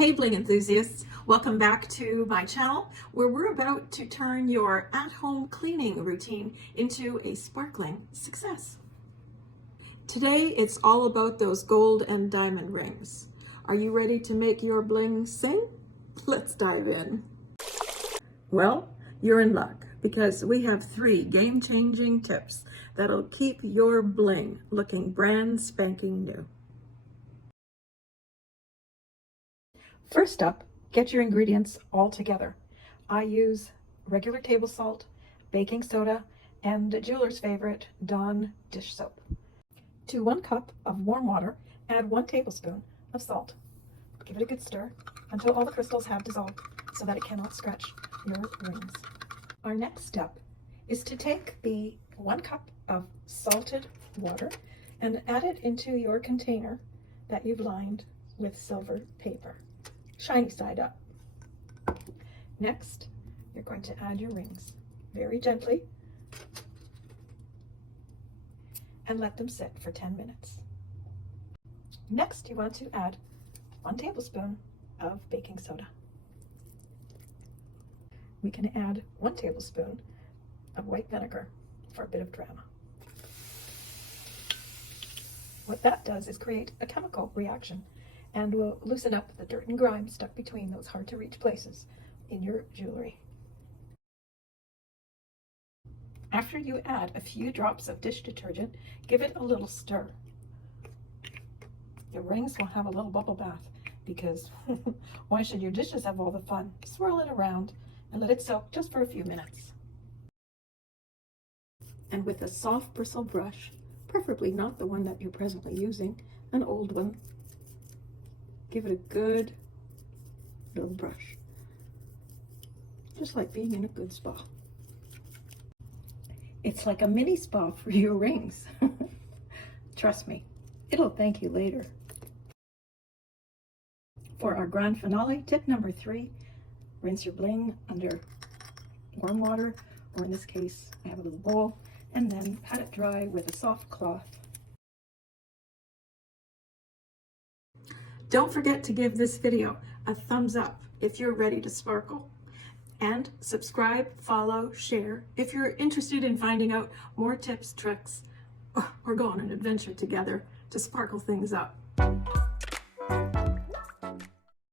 Hey Bling enthusiasts, welcome back to my channel where we're about to turn your at-home cleaning routine into a sparkling success. Today it's all about those gold and diamond rings. Are you ready to make your bling sing? Let's dive in. Well, you're in luck because we have 3 game-changing tips that'll keep your bling looking brand spanking new. First up, get your ingredients all together. I use regular table salt, baking soda, and jeweler's favorite, Dawn dish soap. To 1 cup of warm water, add 1 tablespoon of salt. Give it a good stir until all the crystals have dissolved so that it cannot scratch your rings. Our next step is to take the 1 cup of salted water and add it into your container that you've lined with silver paper. Shiny side up. Next, you're going to add your rings very gently and let them sit for 10 minutes. Next, you want to add 1 tablespoon of baking soda. We can add 1 tablespoon of white vinegar for a bit of drama. What that does is create a chemical reaction and will loosen up the dirt and grime stuck between those hard to reach places in your jewelry. After you add a few drops of dish detergent, give it a little stir. Your rings will have a little bubble bath because why should your dishes have all the fun? Swirl it around and let it soak just for a few minutes. And with a soft bristle brush, preferably not the one that you're presently using, an old one, give it a good little brush, just like being in a good spa. It's like a mini spa for your rings. Trust me, it'll thank you later. For our grand finale, tip number 3, rinse your bling under warm water, or in this case, I have a little bowl, and then pat it dry with a soft cloth. Don't forget to give this video a thumbs up if you're ready to sparkle. And subscribe, follow, share if you're interested in finding out more tips, tricks, or go on an adventure together to sparkle things up.